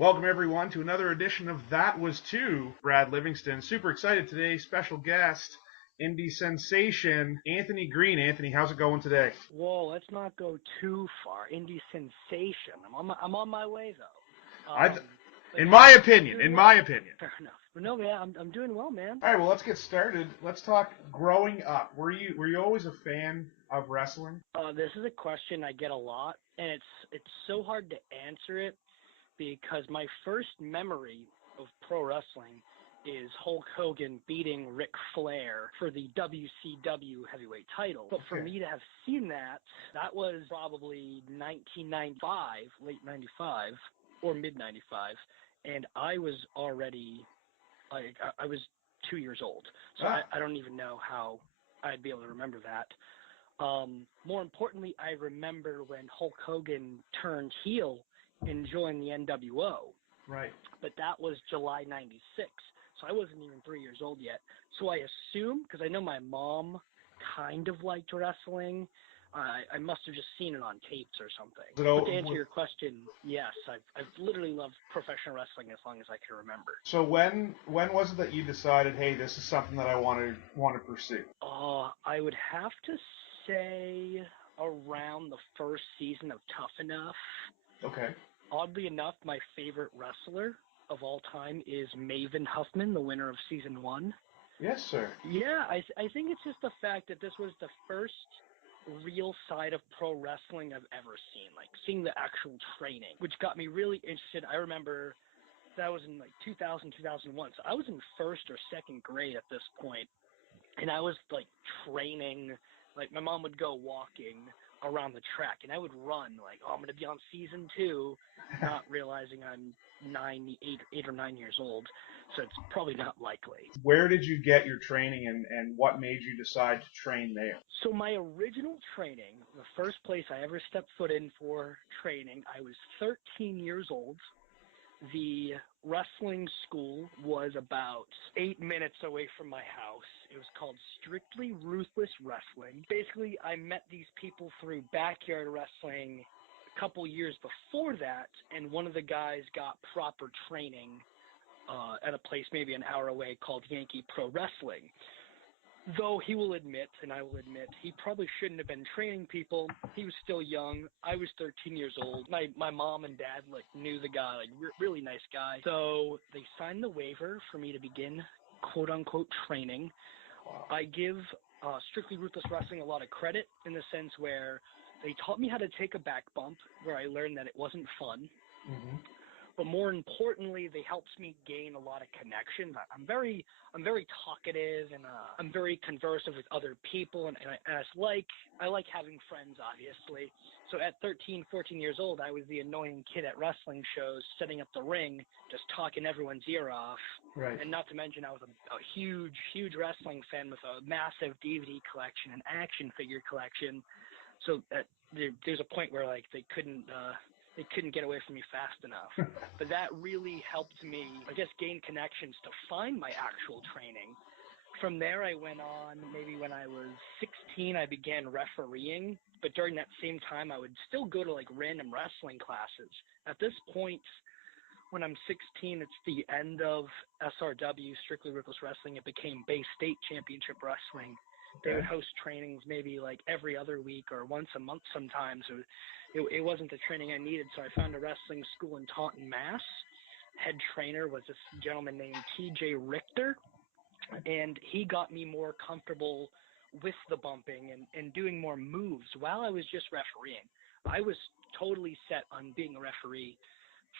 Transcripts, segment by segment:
Welcome, everyone, to another edition of That Was Two. Brad Livingston. Super excited today. Special guest, Indy sensation, Anthony Greene. Anthony, how's it going today? Whoa, let's not go too far. Indy sensation. I'm on my way though. In my opinion. Fair enough. But no, man, I'm doing well, man. All right, well, let's get started. Let's talk growing up. Were you always a fan of wrestling? This is a question I get a lot, and it's so hard to answer it because my first memory of pro wrestling is Hulk Hogan beating Ric Flair for the WCW heavyweight title. But for me to have seen that was probably 1995, late 95 or mid 95, and I was already I was 2 years old. So I don't even know how I'd be able to remember that. More importantly, I remember when Hulk Hogan turned heel and joined the NWO. Right. But that was July 96. So I wasn't even 3 years old yet. So I assume, because I know my mom kind of liked wrestling, I must have just seen it on tapes or something. But to answer your question, yes, I've literally loved professional wrestling as long as I can remember. So when was it that you decided, hey, this is something that I want to pursue? I would have to say around the first season of Tough Enough. Okay. Oddly enough, my favorite wrestler of all time is Maven Huffman, the winner of season 1. Yes, sir. Yeah, I think it's just the fact that this was the first real side of pro wrestling I've ever seen, like seeing the actual training, which got me really interested. I remember that was in like 2000, 2001, so I was in first or second grade at this point, and I was like training, like my mom would go walking around the track, and I would run like, I'm going to be on season 2, not realizing I'm 8 or 9 years old, so it's probably not likely. Where did you get your training, and what made you decide to train there? So my original training, the first place I ever stepped foot in for training, I was 13 years old. The wrestling school was about 8 minutes away from my house. It was called Strictly Ruthless Wrestling. Basically, I met these people through backyard wrestling a couple years before that, and one of the guys got proper training at a place maybe an hour away called Yankee Pro Wrestling. Though he will admit, and I will admit, he probably shouldn't have been training people. He was still young. I was 13 years old. My mom and dad knew the guy, really nice guy. So they signed the waiver for me to begin quote unquote training. I give Strictly Ruthless Wrestling a lot of credit in the sense where they taught me how to take a back bump, where I learned that it wasn't fun. Mm-hmm. But more importantly, they helped me gain a lot of connections. I'm very talkative, and I'm very conversive with other people, and I like having friends, obviously. So at 13, 14 years old, I was the annoying kid at wrestling shows, setting up the ring, just talking everyone's ear off. Right. And not to mention, I was a huge wrestling fan with a massive DVD collection, an action figure collection. So there's a point where they couldn't get away from me fast enough. But that really helped me, I guess, gain connections to find my actual training. From there, I went on, maybe when I was 16, I began refereeing. But during that same time, I would still go to random wrestling classes. At this point, when I'm 16, it's the end of SRW, Strictly Ruthless Wrestling. It became Bay State Championship Wrestling. They would host trainings maybe every other week or once a month sometimes. It wasn't the training I needed, so I found a wrestling school in Taunton, Mass. Head trainer was this gentleman named TJ Richter, and he got me more comfortable with the bumping and doing more moves while I was just refereeing. I was totally set on being a referee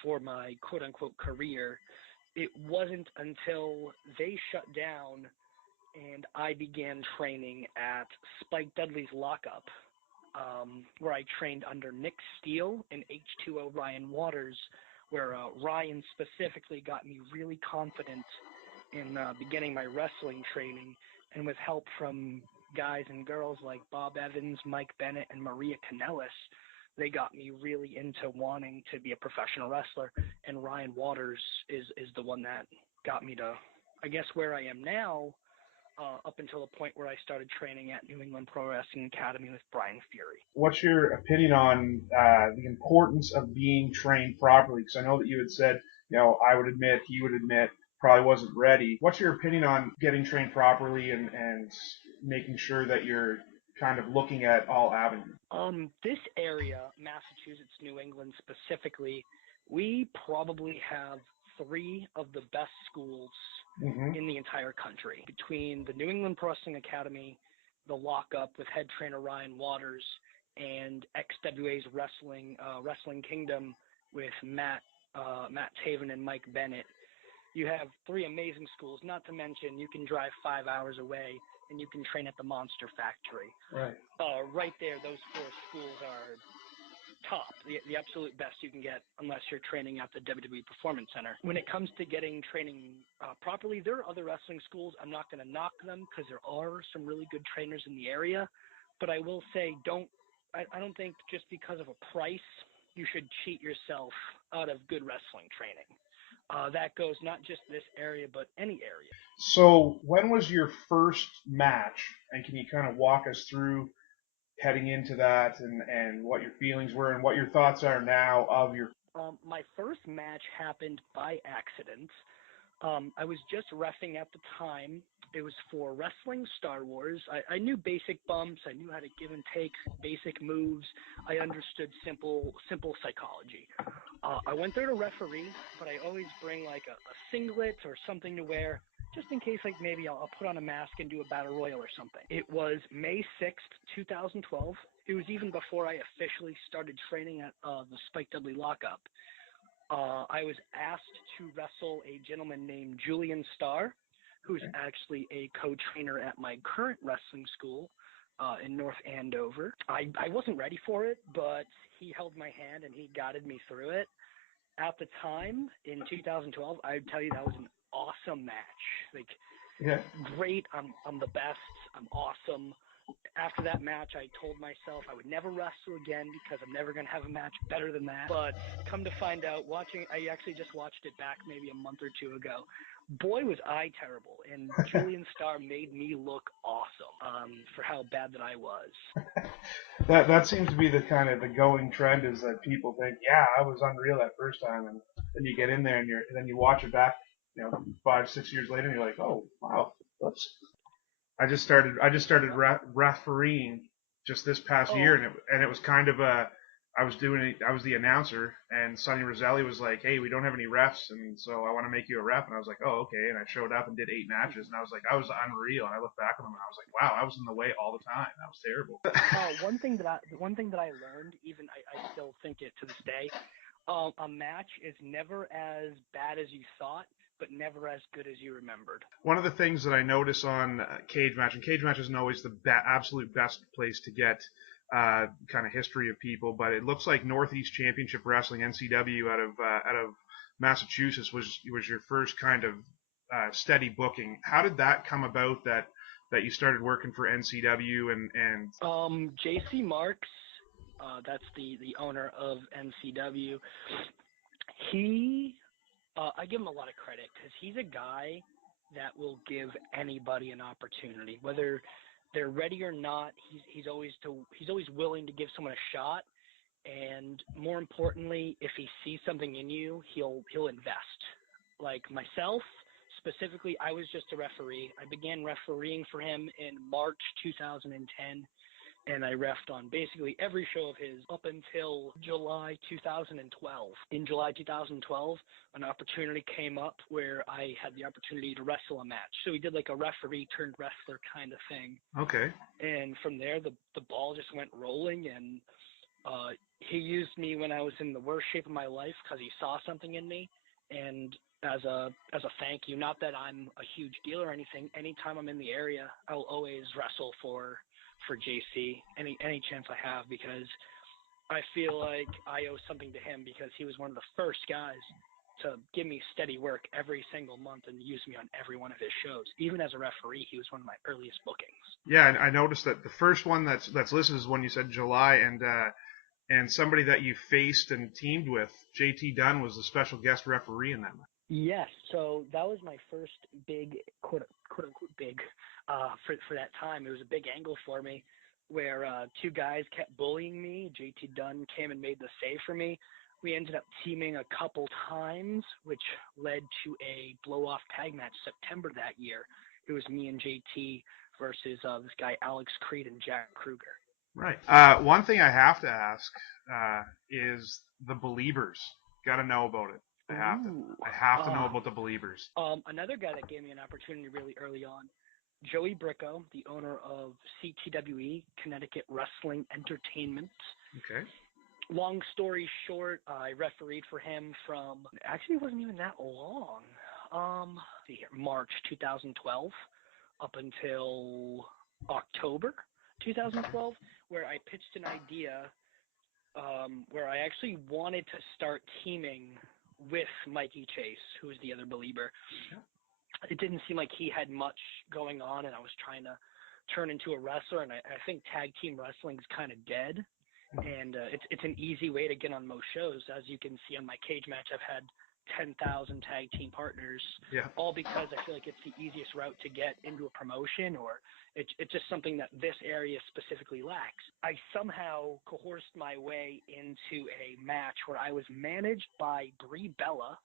for my quote-unquote career. It wasn't until they shut down and I began training at Spike Dudley's Lockup, where I trained under Nick Steele and H2O Ryan Waters, where Ryan specifically got me really confident in beginning my wrestling training, and with help from guys and girls like Bob Evans, Mike Bennett, and Maria Kanellis, they got me really into wanting to be a professional wrestler, and Ryan Waters is the one that got me to, I guess, where I am now. up until the point where I started training at New England Pro Wrestling Academy with Brian Fury. What's your opinion on the importance of being trained properly? Because I know that you had said, I would admit, he would admit, probably wasn't ready. What's your opinion on getting trained properly and making sure that you're kind of looking at all avenues? This area, Massachusetts, New England specifically, we probably have 3 of the best schools in the entire country. Between the New England Pro Wrestling Academy, the Lockup with head trainer Ryan Waters, and XWA's Wrestling Kingdom with Matt Taven and Mike Bennett, you have 3 amazing schools. Not to mention, you can drive 5 hours away and you can train at the Monster Factory. Right. Right there, those 4 schools are top, the absolute best you can get, unless you're training at the WWE Performance Center. When it comes to getting training properly, there are other wrestling schools. I'm not going to knock them because there are some really good trainers in the area, but I will say I don't think just because of a price you should cheat yourself out of good wrestling training. That goes not just this area, but any area. So when was your first match, and can you kind of walk us through heading into that and what your feelings were and what your thoughts are now of your... My first match happened by accident. I was just reffing at the time. It was for Wrestling Star Wars. I knew basic bumps. I knew how to give and take basic moves. I understood simple psychology. I went there to referee, but I always bring like a singlet or something to wear, just in case, like maybe I'll put on a mask and do a battle royal or something. It was May 6th, 2012. It was even before I officially started training at the Spike Dudley Lockup. I was asked to wrestle a gentleman named Julian Starr, who's actually a co-trainer at my current wrestling school in North Andover. I wasn't ready for it, but he held my hand and he guided me through it. At the time, in 2012, I'd tell you that was an awesome match. Like, Yeah. Great, I'm the best, I'm awesome. After that match, I told myself I would never wrestle again because I'm never going to have a match better than that. But come to find out, I actually just watched it back maybe a month or 2 ago. Boy, was I terrible, and Julian Starr made me look awesome for how bad that I was. That seems to be the kind of the going trend, is that people think, yeah, I was unreal that first time, and then you get in there and then you watch it back, 5-6 years later, and you're like, oh wow, I just started refereeing just this past year, and it was kind of I was the announcer, and Sonny Roselli was like, hey, we don't have any refs, and so I want to make you a ref, and I was like, oh, okay, and I showed up and did 8 matches, and I was like, I was unreal, and I looked back at them, and I was like, wow, I was in the way all the time. That was terrible. One thing that I learned, even I still think it to this day, a match is never as bad as you thought, but never as good as you remembered. One of the things that I notice on Cage Match, and Cage Match isn't always the absolute best place to get kind of history of people, but it looks like Northeast Championship Wrestling, NCW, out of Massachusetts was your first kind of steady booking. How did that come about that you started working for NCW and JC Marks, that's the owner of NCW. I give him a lot of credit because he's a guy that will give anybody an opportunity, whether they're ready or not. He's always willing to give someone a shot, and more importantly, if he sees something in you, he'll invest. Like myself specifically, I was just a referee. I began refereeing for him in March 2010. And I reffed on basically every show of his up until July 2012. In July 2012, an opportunity came up where I had the opportunity to wrestle a match. So we did like a referee turned wrestler kind of thing. Okay. And from there, the ball just went rolling, and he used me when I was in the worst shape of my life because he saw something in me. And as a thank you, not that I'm a huge deal or anything, anytime I'm in the area, I'll always wrestle for JC any chance I have, because I feel like I owe something to him, because he was one of the first guys to give me steady work every single month and use me on every one of his shows. Even as a referee, he was one of my earliest bookings. Yeah, and I noticed that the first one that's listed is one you said July, and and somebody that you faced and teamed with, JT Dunn, was the special guest referee in that match. Yes, so that was my first big, quote unquote big, for that time. It was a big angle for me, where two guys kept bullying me. JT Dunn came and made the save for me. We ended up teaming a couple times, which led to a blow-off tag match September that year. It was me and JT versus this guy Alex Creed and Jack Kruger. Right. One thing I have to ask is the Believers. Got to know about it. I have to know about the Believers. Another guy that gave me an opportunity really early on, Joey Bricko, the owner of CTWE, Connecticut Wrestling Entertainment. Okay. Long story short, I refereed for him from, actually it wasn't even that long, March 2012 up until October 2012, where I pitched an idea where I actually wanted to start teaming with Mikey Chase, who was the other Belieber. It didn't seem like he had much going on, and I was trying to turn into a wrestler, and I think tag team wrestling is kind of dead. And it's an easy way to get on most shows. As you can see on my cage match, I've had 10,000 tag team partners, all because I feel like it's the easiest route to get into a promotion, or it's just something that this area specifically lacks. I somehow coerced my way into a match where I was managed by Brie Bella.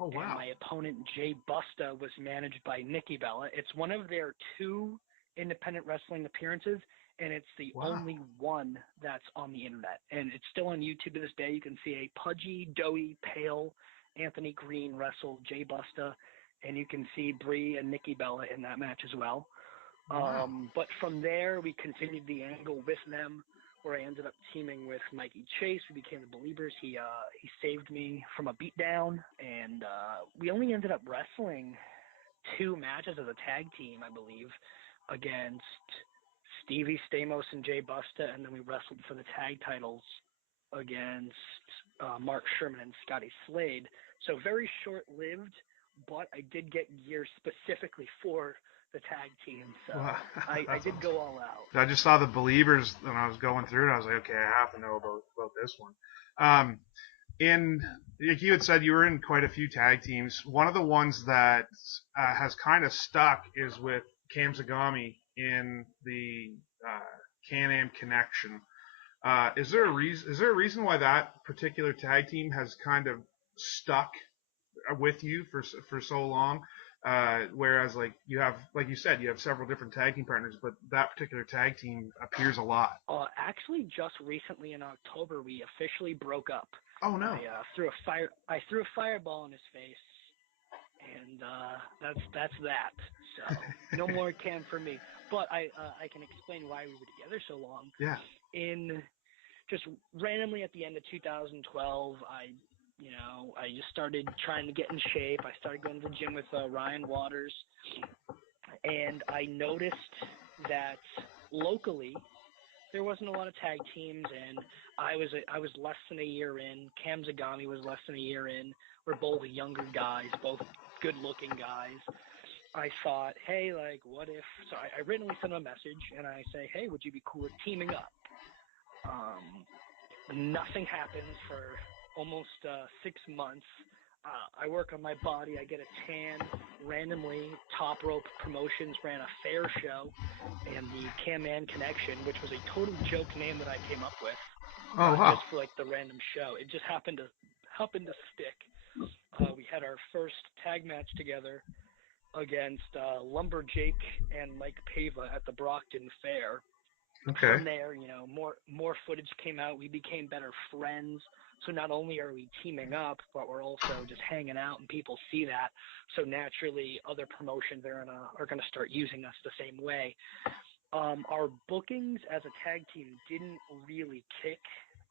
Oh, wow. And my opponent, Jay Busta, was managed by Nikki Bella. It's one of their 2 independent wrestling appearances, and it's the only one that's on the internet. And it's still on YouTube to this day. You can see a pudgy, doughy, pale Anthony Greene wrestle Jay Busta, and you can see Brie and Nikki Bella in that match as well. Wow. But from there, we continued the angle with them, where I ended up teaming with Mikey Chase. We became the Believers. He saved me from a beatdown, and we only ended up wrestling 2 matches as a tag team, I believe, against Stevie Stamos and Jay Busta, and then we wrestled for the tag titles against Mark Sherman and Scotty Slade. So very short-lived, but I did get gear specifically for the tag team, so I did go all out. I just saw the Believers when I was going through it. I was like, okay, I have to know about this one. Like you had said, you were in quite a few tag teams. One of the ones that has kind of stuck is with Cam Egami in the Can-Am Connection. Is there a reason why that particular tag team has kind of stuck with you for so long? Whereas like you said, you have several different tag team partners, but that particular tag team appears a lot. Actually, just recently in October, we officially broke up. Oh no! I threw a fireball in his face, and that's that. So no more Cam for me. But I can explain why we were together so long. Yeah. In just randomly at the end of 2012, I just started trying to get in shape. I started going to the gym with Ryan Waters, and I noticed that locally there wasn't a lot of tag teams, and I was less than a year in. Cam Egami was less than a year in. We're both younger guys, both good-looking guys. I thought, hey, like, what if? So I randomly sent him a message, and I say, hey, would you be cool with teaming up? Nothing happens for almost 6 months. I work on my body. I get a tan. Randomly, Top Rope Promotions ran a fair show, and the Can-Man Connection, which was a total joke name that I came up with, just for like the random show. It just happened to stick. We had our first tag match together against Lumberjake and Mike Pava at the Brockton Fair. Okay. From there, more footage came out. We became better friends. So not only are we teaming up, but we're also just hanging out, and people see that. So naturally, other promotions are gonna start using us the same way. Our bookings as a tag team didn't really kick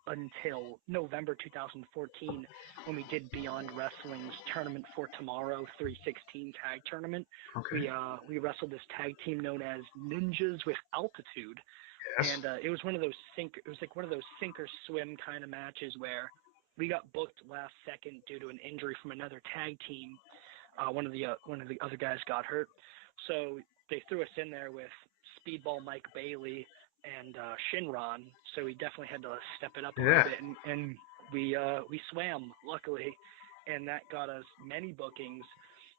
until November 2014, when we did Beyond Wrestling's Tournament for Tomorrow 316 tag tournament. Okay. We wrestled this tag team known as Ninjas with Altitude. Yes. And it was one of those sink or swim kind of matches where we got booked last second due to an injury from another tag team. One of the other guys got hurt, so they threw us in there with Speedball Mike Bailey, and Shinron, so we definitely had to step it up a Yeah. little bit, and we swam, luckily, and that got us many bookings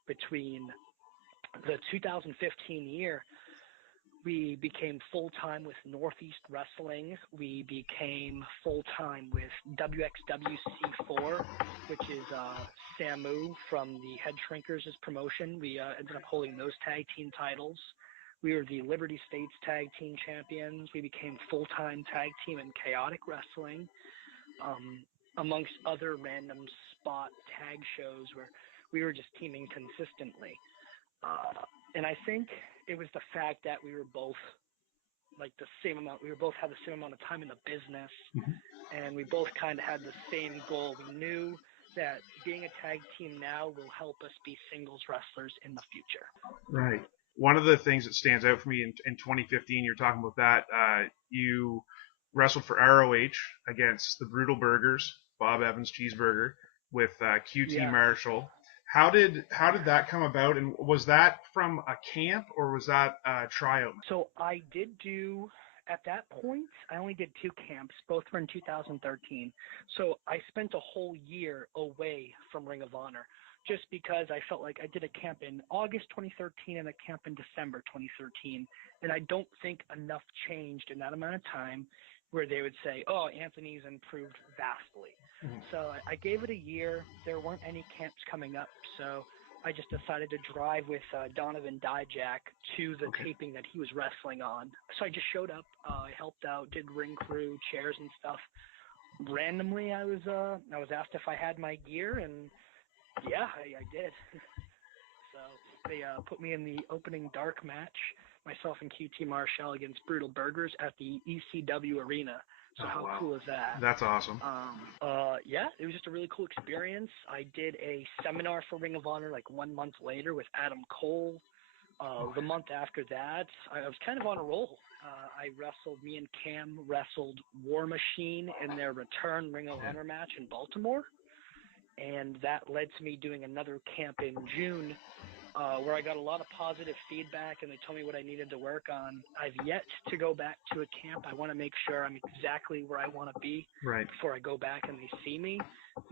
between the 2015 year. We became full-time with Northeast Wrestling. We became full-time with WXWC4, which is Samu from the Head Shrinkers' promotion. We ended up holding those tag team titles. We were the Liberty States Tag Team Champions. We became full-time tag team in Chaotic Wrestling, amongst other random spot tag shows where we were just teaming consistently. And I think it was the fact that we were both like the same amount. We were both had the same amount of time in the business, and we both kind of had the same goal. We knew that being a tag team now will help us be singles wrestlers in the future. Right. One of the things that stands out for me in 2015, you're talking about that, you wrestled for ROH against the Brutal Burgers, Bob Evans Cheeseburger, with QT Yeah. Marshall. How did that come about, and was that from a camp or was that a tryout? So I did do, at that point, I only did 2 camps. Both were in 2013. So I spent a whole year away from Ring of Honor just because I felt like I did a camp in August 2013 and a camp in December 2013. And I don't think enough changed in that amount of time where they would say, oh, Anthony's improved vastly. So I gave it a year. There weren't any camps coming up, so I just decided to drive with Donovan Dijak to the taping that he was wrestling on. So I just showed up. I helped out, did ring crew, chairs and stuff. Randomly, I was asked if I had my gear, and yeah, I did. So they put me in the opening dark match, myself and QT Marshall against Brutal Burgers at the ECW Arena. So how cool is that? That's awesome. Yeah, it was just a really cool experience. I did a seminar for Ring of Honor like 1 month later with Adam Cole. The month after that, I was kind of on a roll. Me and Cam wrestled War Machine in their return Ring of Honor match in Baltimore. And that led to me doing another camp in June, where I got a lot of positive feedback, and they told me what I needed to work on. I've yet to go back to a camp. I want to make sure I'm exactly where I want to be before I go back and they see me,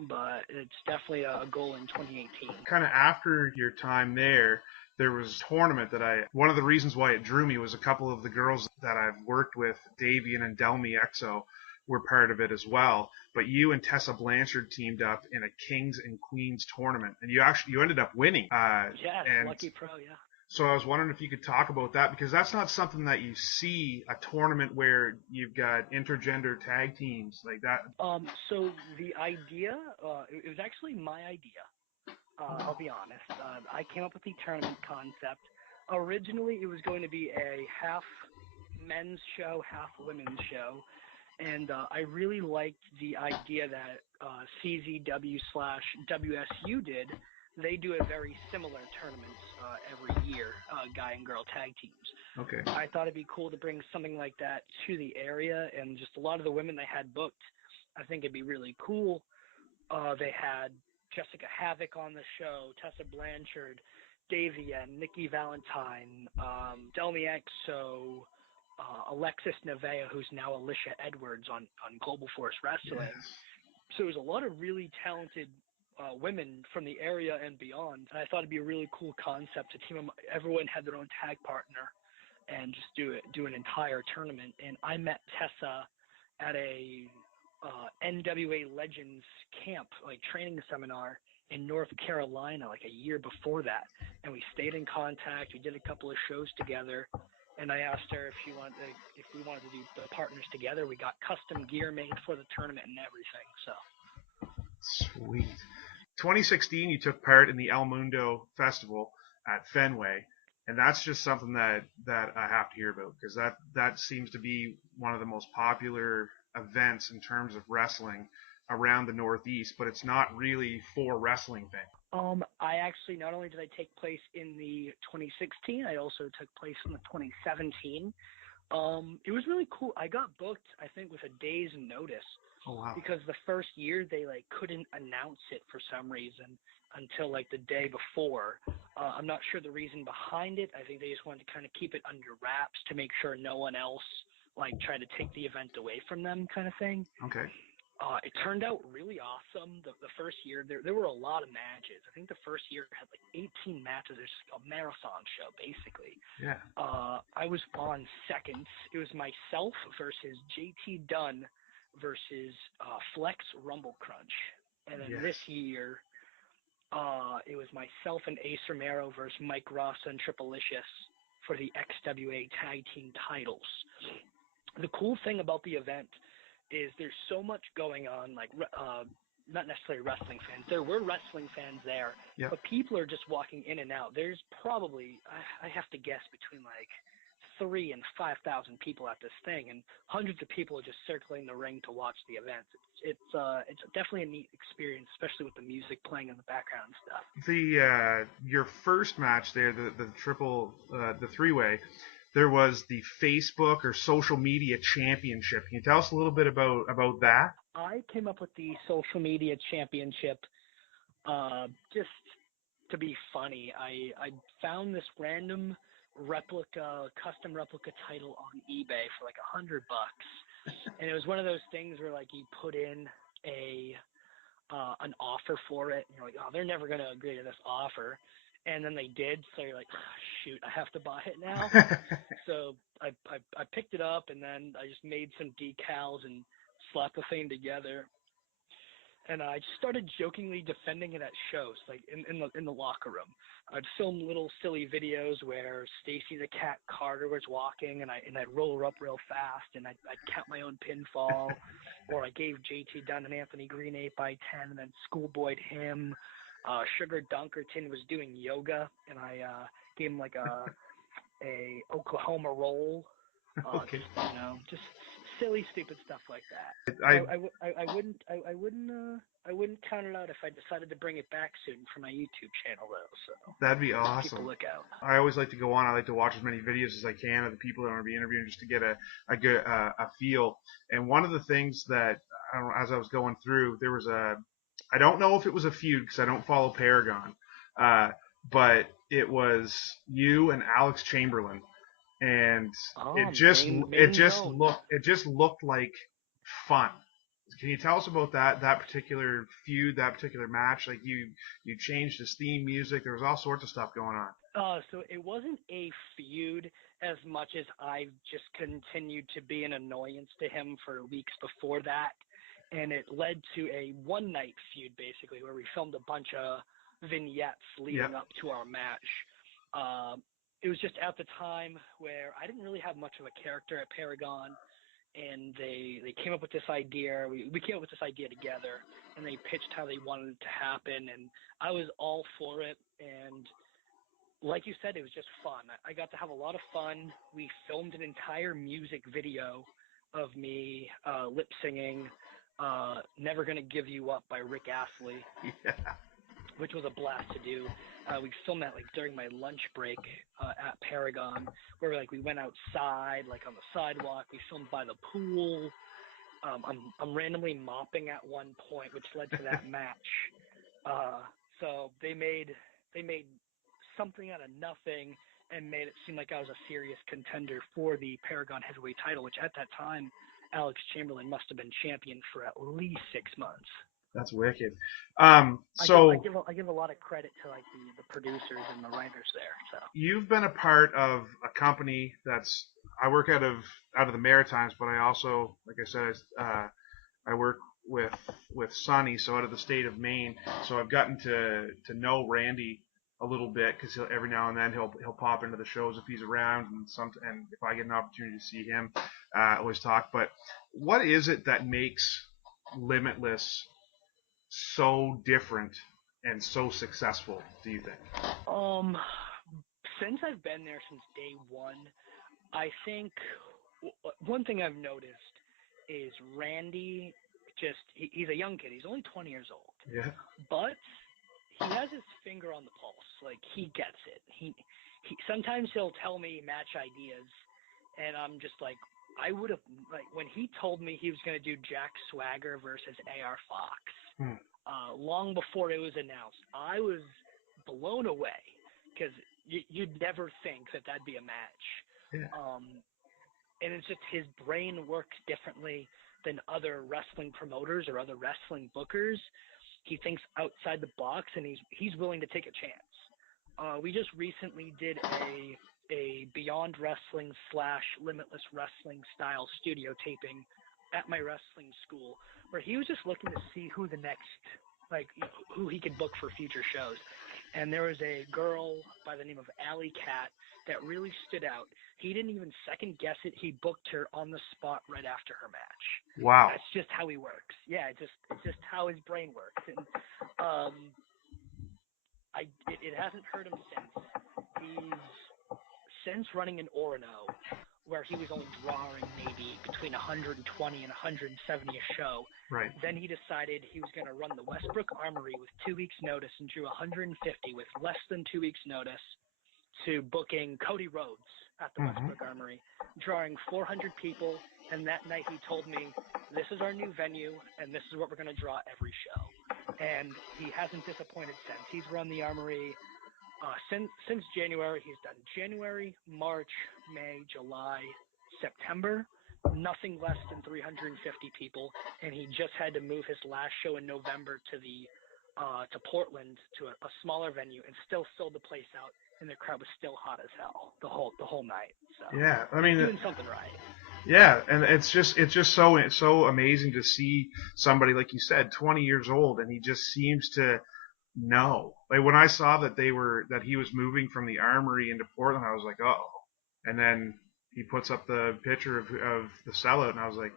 but it's definitely a goal in 2018. Kind of after your time there was a tournament that one of the reasons why it drew me was a couple of the girls that I've worked with, Davian and Delmi Exo, were part of it as well. But you and Tessa Blanchard teamed up in a Kings and Queens tournament, and you ended up winning. Lucky Pro, yeah. So I was wondering if you could talk about that, because that's not something that you see, a tournament where you've got intergender tag teams like that. So the idea, it was actually my idea. I'll be honest. I came up with the tournament concept. Originally, it was going to be a half men's show, half women's show. And I really liked the idea that CZW/WSU did. They do a very similar tournaments every year, guy and girl tag teams. Okay. I thought it'd be cool to bring something like that to the area, and just a lot of the women they had booked, I think it'd be really cool. They had Jessica Havoc on the show, Tessa Blanchard, Davian, Nikki Valentine, Delmi Exo, Alexis Nevea, who's now Alicia Edwards on Global Force Wrestling. Yes. So there's a lot of really talented women from the area and beyond. And I thought it'd be a really cool concept to team them. Everyone had their own tag partner and just do an entire tournament. And I met Tessa at a NWA Legends camp, like training seminar in North Carolina, like a year before that. And we stayed in contact. We did a couple of shows together. And I asked her if we wanted to do the partners together. We got custom gear made for the tournament and everything. So sweet. 2016, you took part in the El Mundo Festival at Fenway, and that's just something that I have to hear about, because that seems to be one of the most popular events in terms of wrestling around the Northeast, but it's not really for wrestling fans. I actually, not only did I take place in the 2016, I also took place in the 2017. It was really cool. I got booked, I think, with a day's notice. Oh, wow. Because the first year they couldn't announce it for some reason until the day before. I'm not sure the reason behind it. I think they just wanted to kind of keep it under wraps to make sure no one else like try to take the event away from them kind of thing. Okay. It turned out really awesome. The first year, there were a lot of matches. I think the first year had like 18 matches. There's a marathon show, basically. Yeah. I was on second. It was myself versus JT Dunn versus Flex Rumble Crunch. And then this year, it was myself and Ace Romero versus Mike Ross and Triplicious for the XWA Tag Team titles. The cool thing about the event is there's so much going on, like not necessarily wrestling fans. There were wrestling fans there, but people are just walking in and out. There's probably, I have to guess, between like 3,000 and 5,000 people at this thing, and hundreds of people are just circling the ring to watch the event. It's definitely a neat experience, especially with the music playing in the background and stuff. The your first match there, the three-way, there was the Facebook or social media championship. Can you tell us a little bit about that? I came up with the social media championship just to be funny. I found this random custom replica title on eBay for like $100, and it was one of those things where like you put in an offer for it, and you're like, oh, they're never gonna agree to this offer. And then they did, so you're like, oh, shoot, I have to buy it now. So I picked it up, and then I just made some decals and slapped the thing together. And I just started jokingly defending it at shows, like in the locker room. I'd film little silly videos where Stacy the Cat Carter was walking, and I'd roll her up real fast, and I'd count my own pinfall, or I gave JT Dunn and Anthony Greene 8x10, and then schoolboyed him. Sugar Dunkerton was doing yoga, and I gave him like a Oklahoma roll. Okay. Just silly, stupid stuff like that. I wouldn't count it out if I decided to bring it back soon for my YouTube channel, though. So that'd be awesome. People look out. I always like to go on. I like to watch as many videos as I can of the people that I'm going to be interviewing, just to get a good feel. And one of the things that as I was going through, there was I don't know if it was a feud because I don't follow Paragon, but it was you and Alex Chamberlain. And it just looked like fun. Can you tell us about that particular feud, that particular match? Like you changed his theme music. There was all sorts of stuff going on. So it wasn't a feud as much as I just continued to be an annoyance to him for weeks before that, and it led to a one-night feud basically where we filmed a bunch of vignettes leading up to our match. It was just at the time where I didn't really have much of a character at Paragon, and they came up with this idea. We came up with this idea together, and they pitched how they wanted it to happen, and I was all for it. And like you said, it was just fun. I got to have a lot of fun. We filmed an entire music video of me lip singing "Never Gonna Give You Up" by Rick Astley, which was a blast to do. We filmed that like during my lunch break at Paragon, where like we went outside, like on the sidewalk. We filmed by the pool. I'm randomly mopping at one point, which led to that match. So they made something out of nothing and made it seem like I was a serious contender for the Paragon Heavyweight title, which at that time Alex Chamberlain must have been champion for at least 6 months. That's wicked. I give a lot of credit to like the producers and the writers there. So you've been a part of a company I work out of the Maritimes, but I also, like I said, I work with Sonny, so out of the state of Maine. So I've gotten to know Randy a little bit because every now and then he'll pop into the shows if he's around, and if I get an opportunity to see him, I always talk. But what is it that makes Limitless so different and so successful, do you think? Since I've been there since day one, I think one thing I've noticed is Randy he's a young kid. He's only 20 years old. Yeah. But he has his finger on the pulse. Like, he gets it. He sometimes he'll tell me match ideas, and I'm just like, I would have, like, when he told me he was going to do Jack Swagger versus AR Fox, long before it was announced, I was blown away because you'd never think that that'd be a match. Yeah. and it's just his brain works differently than other wrestling promoters or other wrestling bookers. He thinks outside the box, and he's willing to take a chance. We just recently did a Beyond Wrestling / Limitless Wrestling style studio taping at my wrestling school, where he was just looking to see who the next, like, who he could book for future shows. And there was a girl by the name of Alley Cat that really stood out. He didn't even second guess it. He booked her on the spot right after her match. Wow. That's just how he works. Yeah, it's just how his brain works. And it hasn't hurt him since. Since running in Orono, where he was only drawing maybe between 120 and 170 a show. Right. Then he decided he was going to run the Westbrook Armory with 2 weeks' notice and drew 150 with less than 2 weeks' notice to booking Cody Rhodes at the Westbrook Armory, drawing 400 people. And that night he told me, this is our new venue, and this is what we're going to draw every show. And he hasn't disappointed since. He's run the Armory since January. He's done January, March, May, July, September, nothing less than 350 people, and he just had to move his last show in November to Portland to a smaller venue, and still sold the place out, and the crowd was still hot as hell the whole night. So yeah, I mean, doing something right. Yeah, and it's just so amazing to see somebody, like you said, 20 years old, and he just seems to know. Like when I saw that he was moving from the Armory into Portland, I was like, oh. And then he puts up the picture of the sellout, and I was like,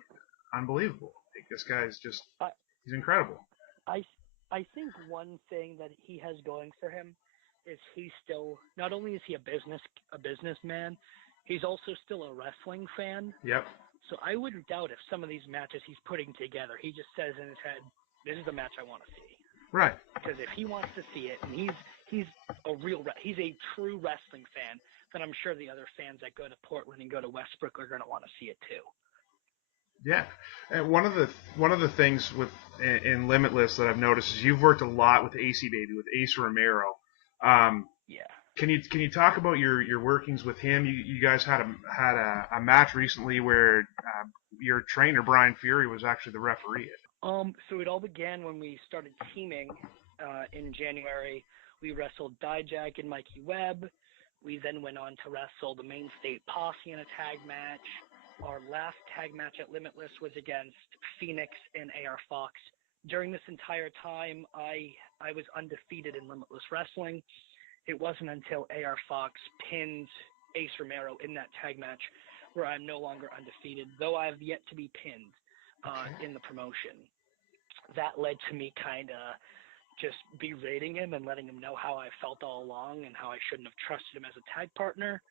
unbelievable. Like, this guy's just he's incredible. I think one thing that he has going for him is he's still, not only is he a businessman, he's also still a wrestling fan. Yep. So I wouldn't doubt if some of these matches he's putting together, he just says in his head, this is the match I want to see. Right. Because if he wants to see it, and he's a true wrestling fan, then I'm sure the other fans that go to Portland and go to Westbrook are going to want to see it too. Yeah, and one of the things in Limitless that I've noticed is you've worked a lot with AC Baby, with Ace Romero. Yeah. Can you talk about your workings with him? You guys had a match recently where your trainer Brian Fury was actually the referee. So it all began when we started teaming in January. We wrestled Dijak and Mikey Webb. We then went on to wrestle the Main State Posse in a tag match. Our last tag match at Limitless was against Phoenix and AR Fox. During this entire time, I was undefeated in Limitless Wrestling. It wasn't until AR Fox pinned Ace Romero in that tag match where I'm no longer undefeated, though I have yet to be pinned in the promotion. That led to me kind of just berating him and letting him know how I felt all along and how I shouldn't have trusted him as a tag partner.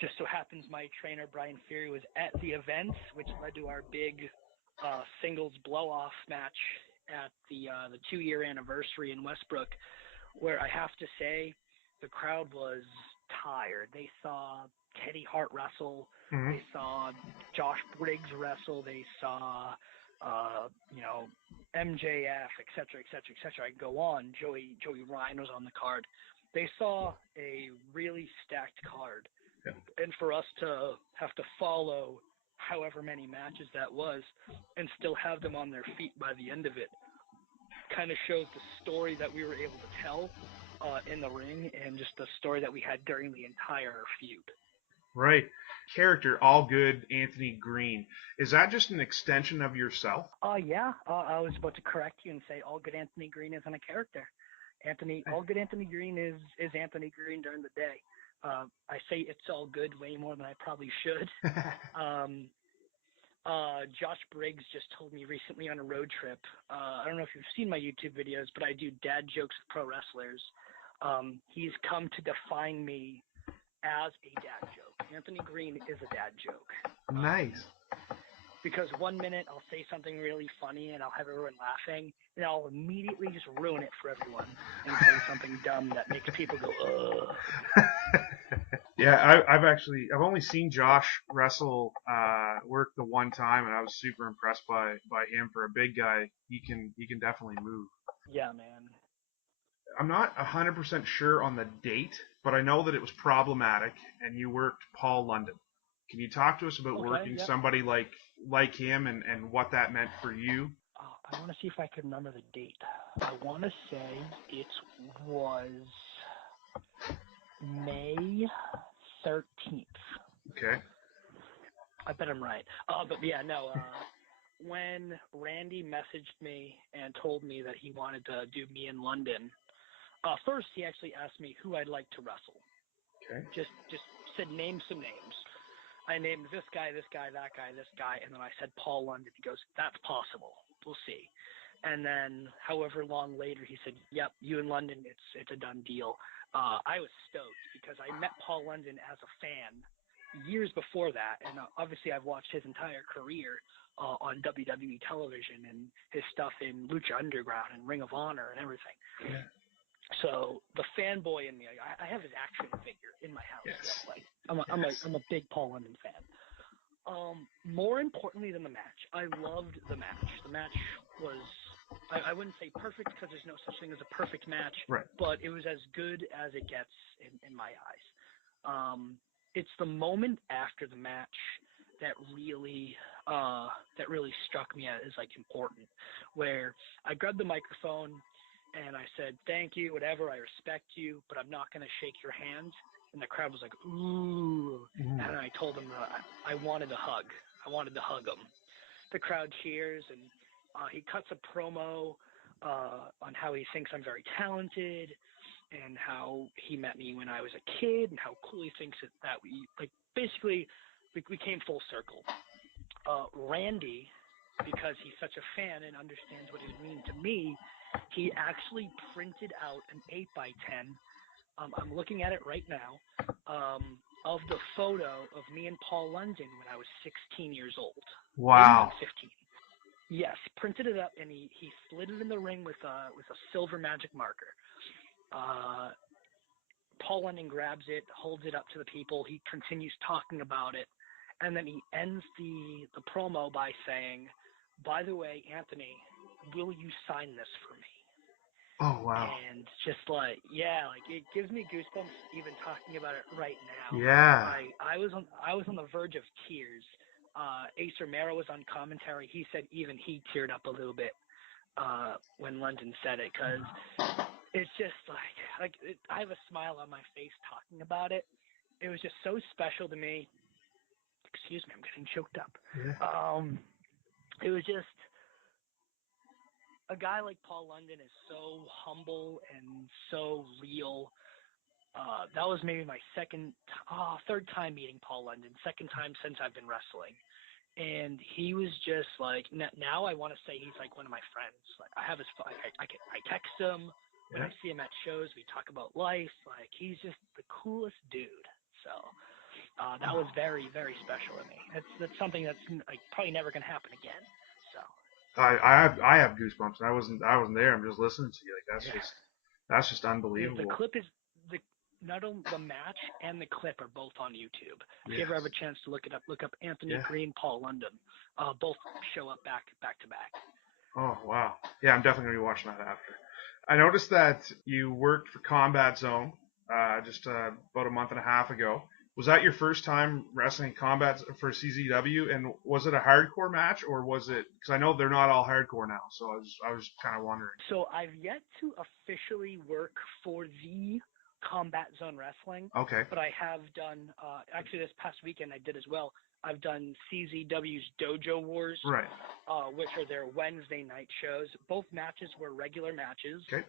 Just so happens my trainer, Brian Fury, was at the event, which led to our big singles blow-off match at the 2-year anniversary in Westbrook, where I have to say the crowd was tired. They saw Teddy Hart wrestle. Mm-hmm. They saw Josh Briggs wrestle. They saw, MJF, et cetera, et cetera, et cetera. I can go on. Joey Ryan was on the card. They saw a really stacked card. Yeah. And for us to have to follow however many matches that was and still have them on their feet by the end of it kind of shows the story that we were able to tell in the ring and just the story that we had during the entire feud. Right. Character, All Good Anthony Greene. Is that just an extension of yourself? Yeah. I was about to correct you and say All Good Anthony Greene isn't a character. All Good Anthony Greene is Anthony Greene during the day. I say it's all good way more than I probably should. Josh Briggs just told me recently on a road trip, I don't know if you've seen my YouTube videos, but I do dad jokes with pro wrestlers. He's come to define me as a dad joke. Anthony Greene is a dad joke. Nice. Because 1 minute I'll say something really funny and I'll have everyone laughing, and I'll immediately just ruin it for everyone and say something dumb that makes people go, ugh. Yeah, I've only seen Josh wrestle work the one time, and I was super impressed by him. For a big guy, he can definitely move. Yeah, man. I'm not 100% sure on the date, but I know that it was problematic, and you worked Paul London. Can you talk to us about Okay, working yep. somebody like him and what that meant for you? I want to see if I can remember the date. I want to say it was May 13th. Okay. I bet I'm right. But yeah, no. When Randy messaged me and told me that he wanted to do me in London, first he actually asked me who I'd like to wrestle. Okay. Just said name some names. I named this guy, that guy, this guy, and then I said Paul London. He goes, that's possible. We'll see. And then, however long later, he said, yep, you in London, it's a done deal. I was stoked because I met Paul London as a fan years before that, and obviously I've watched his entire career on WWE television and his stuff in Lucha Underground and Ring of Honor and everything. Yeah. So the fanboy in me, I have his action figure in my house. Yes. Still. Like I'm a big Paul London fan. More importantly than the match, I loved the match. The match was, I wouldn't say perfect because there's no such thing as a perfect match, Right. but it was as good as it gets in my eyes. It's the moment after the match that really struck me as like important, where I grabbed the microphone and I said, thank you, whatever, I respect you, but I'm not going to shake your hand. And the crowd was like, ooh. Mm. And I told him I wanted a hug. I wanted to hug him. The crowd cheers, and he cuts a promo on how he thinks I'm very talented and how he met me when I was a kid and how cool he thinks that we, like, basically, we came full circle. Randy, because he's such a fan and understands what it would mean to me, he actually printed out an 8x10. I'm looking at it right now, of the photo of me and Paul London when I was 16 years old. Wow. Maybe 15. Yes, printed it up, and he slid it in the ring with a silver magic marker. Paul London grabs it, holds it up to the people. He continues talking about it, and then he ends the promo by saying, by the way, Anthony, will you sign this for me? Oh, wow. And just like, yeah, like it gives me goosebumps even talking about it right now. Yeah. I was on the verge of tears. Ace Romero was on commentary. He said even he teared up a little bit when London said it, because it's just I have a smile on my face talking about it. It was just so special to me. Excuse me, I'm getting choked up. Yeah. It was just, a guy like Paul London is so humble and so real. That was maybe my third time meeting Paul London, second time since I've been wrestling. And he was just like, now I want to say he's like one of my friends. Like I have his, I text him when I see him at shows. We talk about life. Like he's just the coolest dude. So that was very, very special to me. That's something that's like probably never gonna happen again. So. I have goosebumps. I wasn't there. I'm just listening to you. Like that's just unbelievable. The clip is not only the match and the clip are both on YouTube. If you ever have a chance to look it up, look up Anthony Greene, Paul London. Both show up back to back. Oh wow. Yeah, I'm definitely gonna be watching that after. I noticed that you worked for Combat Zone just about a month and a half ago. Was that your first time wrestling combat for CZW? And was it a hardcore match, or was it? Because I know they're not all hardcore now, so I was kind of wondering. So I've yet to officially work for the Combat Zone Wrestling. Okay. But I have done. Actually, this past weekend I did as well. I've done CZW's Dojo Wars, right? Which are their Wednesday night shows. Both matches were regular matches. Okay.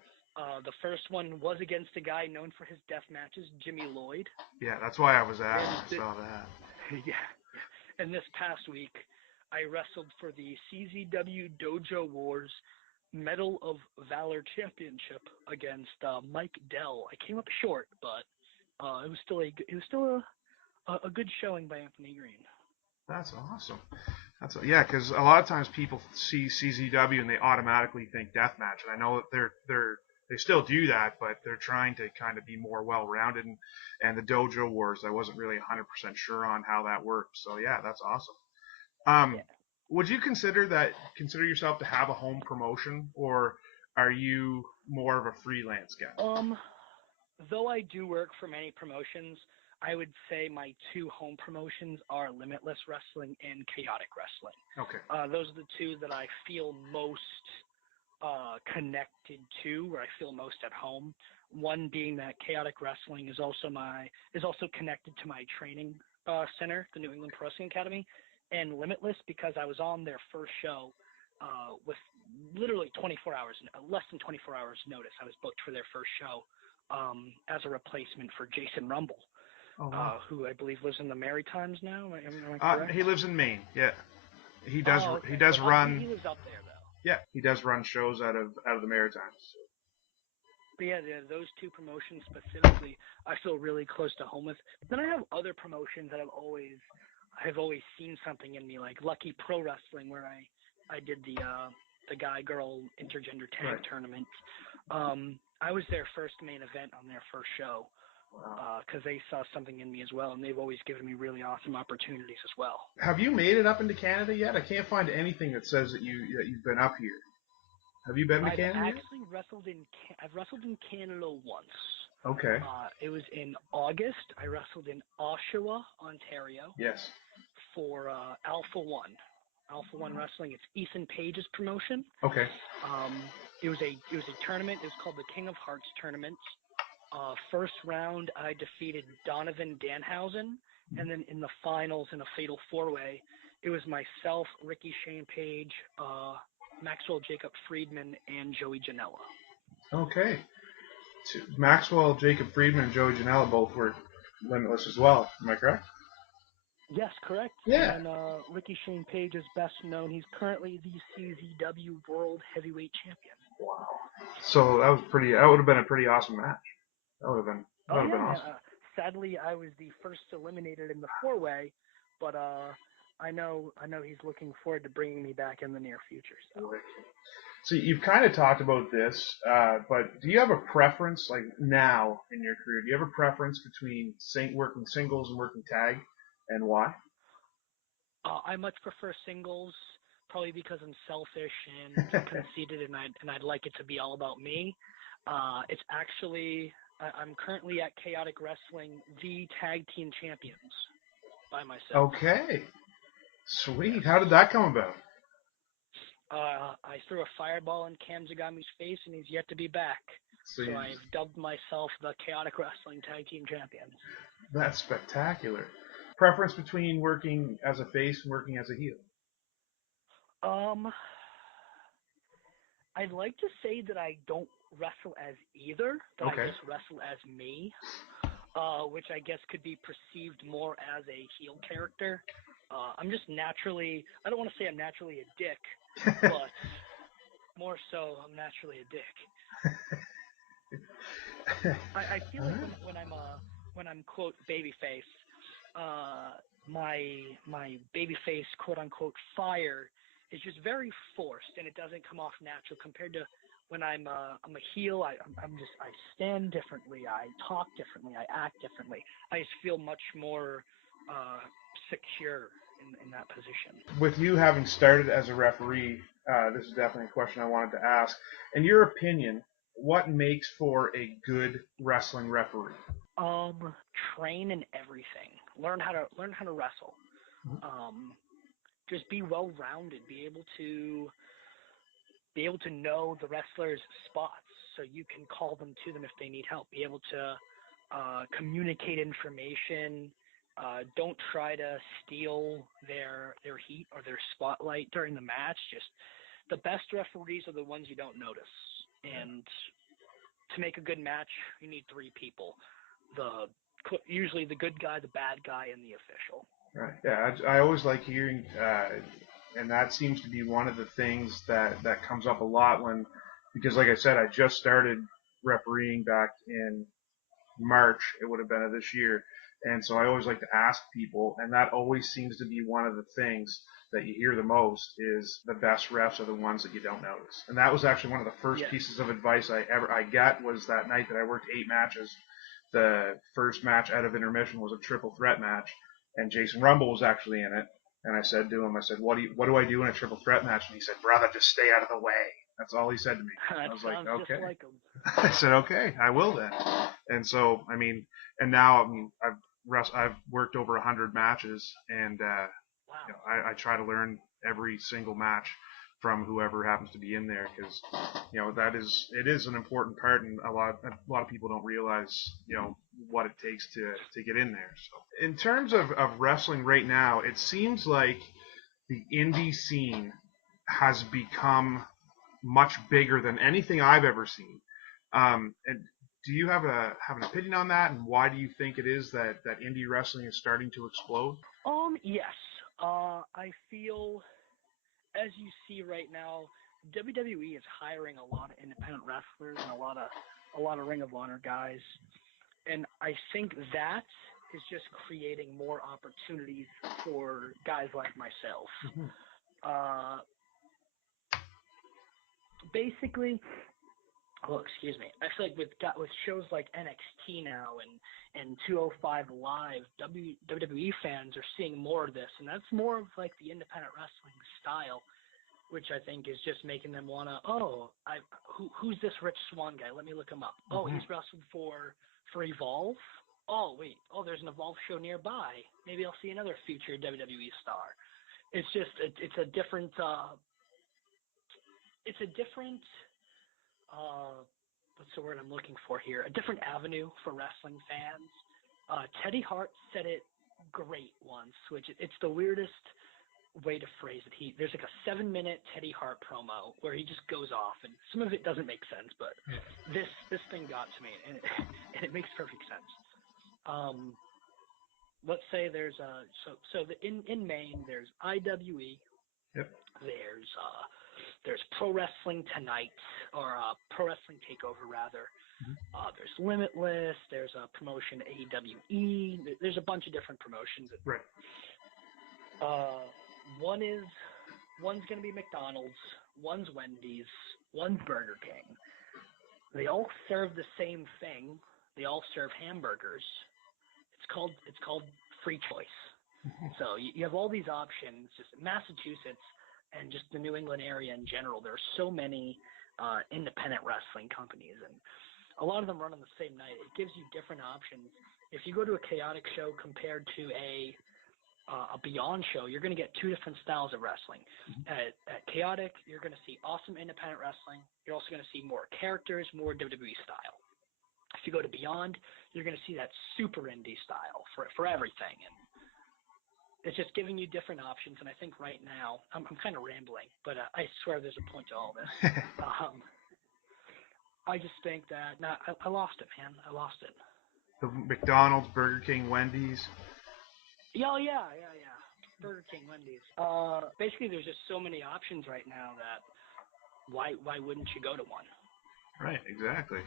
The first one was against a guy known for his death matches, Jimmy Lloyd. Yeah, that's why I was asking. I saw that. Yeah. And this past week, I wrestled for the CZW Dojo Wars Medal of Valor Championship against Mike Dell. I came up short, but it was still a good showing by Anthony Greene. That's awesome. Because a lot of times people see CZW and they automatically think deathmatch, and I know that they still do that, but they're trying to kind of be more well-rounded. And the Dojo Wars, I wasn't really 100% sure on how that worked. So yeah, that's awesome. Would you consider yourself to have a home promotion, or are you more of a freelance guy? Though I do work for many promotions, I would say my two home promotions are Limitless Wrestling and Chaotic Wrestling. Okay. Those are the two that I feel most connected to, where I feel most at home. One being that Chaotic Wrestling is also connected to my training center, the New England Pro Wrestling Academy, and Limitless because I was on their first show with literally 24 hours, less than 24 hours notice. I was booked for their first show as a replacement for Jason Rumble, who I believe lives in the Maritimes now. Am I correct? He lives in Maine. Yeah, he does. Oh, okay. He does run. He lives up there though. Yeah, he does run shows out of the Maritimes. But yeah, those two promotions specifically, I feel really close to home with. Then I have other promotions that I've always seen something in me, like Lucky Pro Wrestling, where I did the guy girl intergender tag tournament. I was their first main event on their first show because they saw something in me as well, and they've always given me really awesome opportunities as well. Have you made it up into Canada yet? I can't find anything that says that you've been up here. Have you been to Canada yet? I've wrestled in Canada once. Okay. It was in August. I wrestled in Oshawa, Ontario. Yes. For Alpha One Wrestling. It's Ethan Page's promotion. Okay. It was a tournament. It was called the King of Hearts tournament. First round, I defeated Donovan Danhausen, and then in the finals, in a fatal four-way, it was myself, Ricky Shane Page, Maxwell Jacob Friedman, and Joey Janela. Okay. Maxwell, Jacob Friedman, and Joey Janela both were Limitless as well. Am I correct? Yes, correct. Yeah. And Ricky Shane Page is best known. He's currently the CZW World Heavyweight Champion. Wow. So that would have been a pretty awesome match. That would have been awesome. Sadly, I was the first eliminated in the four-way, but I know he's looking forward to bringing me back in the near future. So you've kind of talked about this, but do you have a preference, like now in your career, do you have a preference between working singles and working tag, and why? I much prefer singles, probably because I'm selfish and conceited, and I'd like it to be all about me. It's actually, I'm currently at Chaotic Wrestling, the tag team champions by myself. Okay. Sweet. How did that come about? I threw a fireball in Cam Zagami's face, and he's yet to be back. So I've dubbed myself the Chaotic Wrestling Tag Team Champions. That's spectacular. Preference between working as a face and working as a heel? I'd like to say that I don't wrestle as either, that I just wrestle as me, which I guess could be perceived more as a heel character. I'm just naturally, I don't want to say I'm naturally a dick, but more so I'm naturally a dick. I feel like when I'm quote babyface, my babyface quote unquote fire is just very forced and it doesn't come off natural compared to when I'm a heel. I stand differently, I talk differently, I act differently. I just feel much more secure in that position. With you having started as a referee, this is definitely a question I wanted to ask. In your opinion, what makes for a good wrestling referee? Train in everything. Learn how to wrestle. Just be well rounded. Be able to know the wrestlers' spots so you can call them to them if they need help. Be able to communicate information. Don't try to steal their heat or their spotlight during the match. Just the best referees are the ones you don't notice. And to make a good match, you need three people. Usually the good guy, the bad guy, and the official. Right. Yeah, I always like hearing, and that seems to be one of the things that comes up a lot because like I said, I just started refereeing back in March, it would have been of this year. And so I always like to ask people, and that always seems to be one of the things that you hear the most is the best refs are the ones that you don't notice. And that was actually one of the first pieces of advice I got was that night that I worked 8 matches. The first match out of intermission was a triple threat match, and Jason Rumble was actually in it. And I said to him, what do I do in a triple threat match? And he said, brother, just stay out of the way. That's all he said to me. I was like, okay. Just like him. I said, okay, I will then. And so, and now, I've I've worked over 100 matches, and Wow. I try to learn every single match from whoever happens to be in there, because it is an important part, and a lot of people don't realize what it takes to get in there. So in terms of wrestling right now, it seems like the indie scene has become much bigger than anything I've ever seen. And do you have an opinion on that, and why do you think it is that indie wrestling is starting to explode? Yes. I feel, as you see right now, WWE is hiring a lot of independent wrestlers and a lot of Ring of Honor guys, and I think that is just creating more opportunities for guys like myself. Uh, Basically, well, excuse me. I feel like with shows like NXT now and 205 Live, WWE fans are seeing more of this, and that's more of like the independent wrestling style, which I think is just making them wanna. Who's this Rich Swann guy? Let me look him up. Oh, he's wrestled for Evolve. Oh wait, there's an Evolve show nearby. Maybe I'll see another future WWE star. It's just it's a different what's the word I'm looking for here? A different avenue for wrestling fans. Teddy Hart said it great once, which it's the weirdest way to phrase it. There's like a 7-minute Teddy Hart promo where he just goes off, and some of it doesn't make sense, but this thing got to me, and it makes perfect sense. Let's say there's in Maine there's IWE. Yep. There's Pro Wrestling Tonight, or Pro Wrestling Takeover rather. There's Limitless. There's a promotion AWE. There's a bunch of different promotions. Right. One's gonna be McDonald's. One's Wendy's. One's Burger King. They all serve the same thing. They all serve hamburgers. It's called free choice. So you have all these options. Just Massachusetts and just the New England area in general, there are so many independent wrestling companies, and a lot of them run on the same night. It gives you different options. If you go to a Chaotic show compared to a Beyond show, you're going to get two different styles of wrestling. At Chaotic, you're going to see awesome independent wrestling. You're also going to see more characters, more WWE style. If you go to Beyond, you're going to see that super indie style for everything. And it's just giving you different options. And I think right now, I'm kind of rambling, but I swear there's a point to all this. I just think that, I lost it, man. I lost it. The McDonald's, Burger King, Wendy's. Yeah. Burger King, Wendy's. Basically, there's just so many options right now that why wouldn't you go to one? Right, exactly.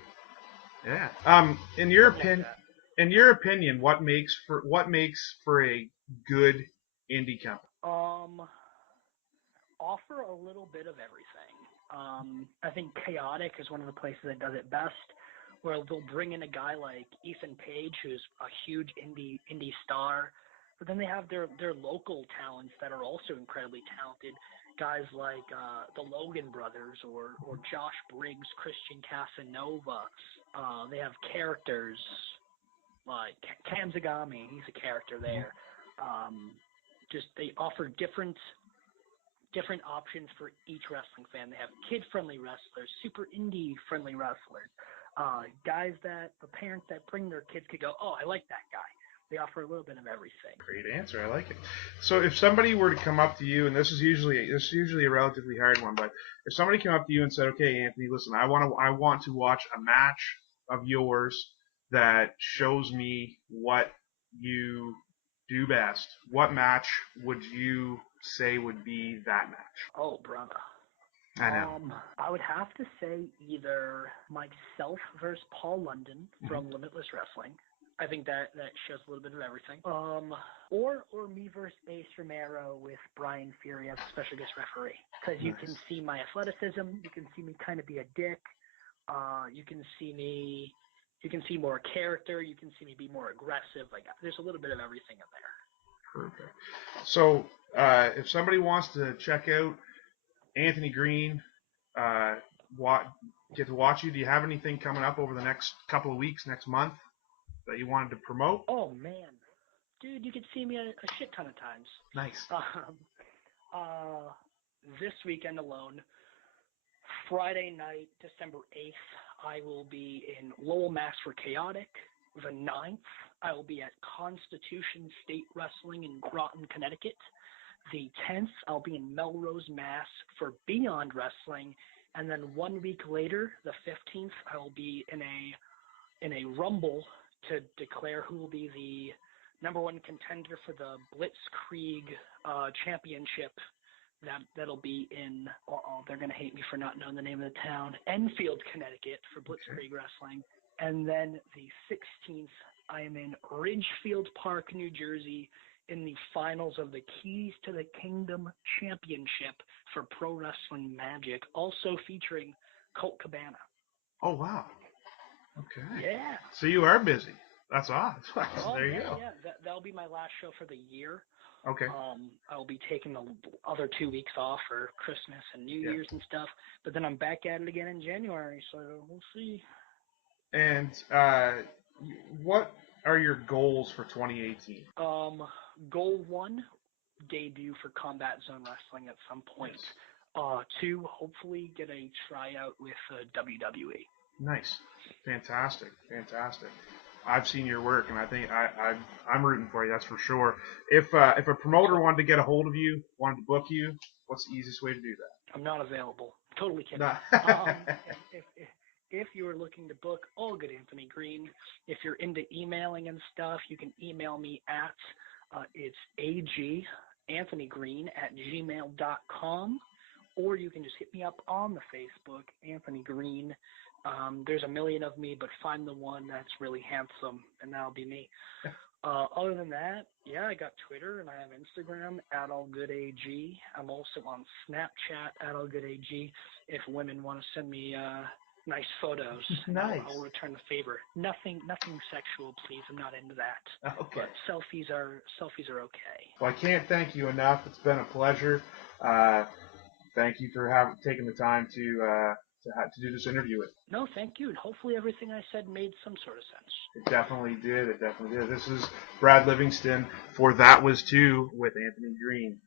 Yeah. In your opinion, what makes for a good indie company? Offer a little bit of everything. I think Chaotic is one of the places that does it best, where they'll bring in a guy like Ethan Page, who's a huge indie star, but then they have their local talents that are also incredibly talented. Guys like the Logan brothers or Josh Briggs, Christian Casanova. They have characters like Egami, he's a character there. Just they offer different options for each wrestling fan. They have kid-friendly wrestlers, super indie-friendly wrestlers, guys that the parents that bring their kids could go, oh, I like that guy. They offer a little bit of everything. Great answer. I like it. So if somebody were to come up to you, and this is usually a relatively hard one, but if somebody came up to you and said, "Okay, Anthony, listen, I want to watch a match of yours that shows me what you do best," what match would you say would be that match? Oh, brother. I know. I would have to say either myself versus Paul London from Limitless Wrestling. I think that shows a little bit of everything. Or me versus Ace Romero with Brian Fury as a special guest referee. Because you can see my athleticism, you can see me kind of be a dick, you can see more character, you can see me be more aggressive. Like, there's a little bit of everything in there. Perfect. So if somebody wants to check out Anthony Greene, get to watch you, do you have anything coming up over the next couple of weeks, next month, that you wanted to promote? Oh, man. dude, you could see me a shit ton of times. Nice. This weekend alone, Friday night, December 8th, I will be in Lowell, Mass for Chaotic. The 9th, I will be at Constitution State Wrestling in Groton, Connecticut. The 10th, I'll be in Melrose, Mass for Beyond Wrestling. And then 1 week later, the 15th, I will be in a Rumble to declare who will be the #1 contender for the Blitzkrieg Championship. That'll be in, they're going to hate me for not knowing the name of the town, Enfield, Connecticut for Blitzkrieg Wrestling. And then the 16th, I am in Ridgefield Park, New Jersey, in the finals of the Keys to the Kingdom Championship for Pro Wrestling Magic, also featuring Colt Cabana. Oh, wow. Okay. Yeah. So you are busy. That's awesome. There you go. Yeah. That'll be my last show for the year. Okay. I'll be taking the other 2 weeks off for Christmas and New Year's and stuff, but then I'm back at it again in January, so we'll see. And what are your goals for 2018? Goal 1, debut for Combat Zone Wrestling at some point. 2, hopefully get a tryout with WWE. Nice. Fantastic. I've seen your work, and I think I'm rooting for you. That's for sure. If a promoter wanted to get a hold of you, wanted to book you, what's the easiest way to do that? I'm not available. Totally kidding. Nah. If you are looking to book All Good Anthony Greene, if you're into emailing and stuff, you can email me at it's aganthonygreene@gmail.com, or you can just hit me up on the Facebook, Anthony Greene. There's a million of me, but find the one that's really handsome, and that'll be me. Other than that, yeah, I got Twitter and I have Instagram @allgoodag. I'm also on Snapchat @allgoodag. If women want to send me nice photos, nice. I'll return the favor. Nothing sexual, please. I'm not into that. Okay. But selfies are okay. Well, I can't thank you enough. It's been a pleasure. Thank you for taking the time to do this interview with me. No, thank you. And hopefully everything I said made some sort of sense. It definitely did. This is Brad Livingston for That Was Two with Anthony Greene.